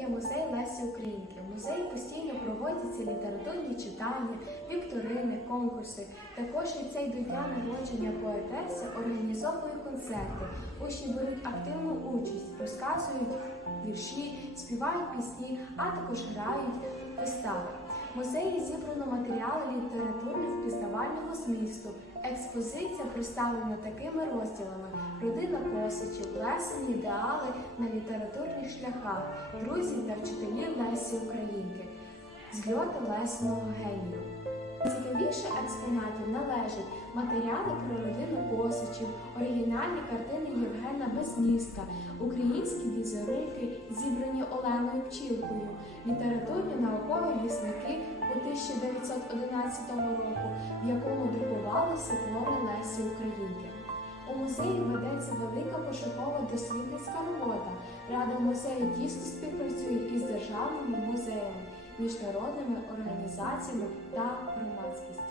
є музей Лесі Українки. В музеї постійно проводяться літературні читання, вікторини, конкурси. Також ліцей до дня народження поетеси організовує концерти. Учні беруть активну участь, розказують вірші, співають пісні, а також грають вистави. В музеї зібрано матеріали літературно-впізнавального змісту. Експозиція представлена такими розділами: родина Косичів, лесені ідеали на літературних шляхах, друзі та вчителі Лесі Українки, зльоти лесного генію. Цікавіше експонатів належать матеріали про родину Косичів, оригінальні картини Євгена Безмістка, українські візерунки, зібрані Оленою Пчілкою, літературні наукові вісники у 1911 року, в якому друкувалися твори Лесі Українки. У музеї ведеться велика пошукова дослідницька робота. Рада музею дійсно співпрацює із державними музеями, міжнародними організаціями та громадськістю.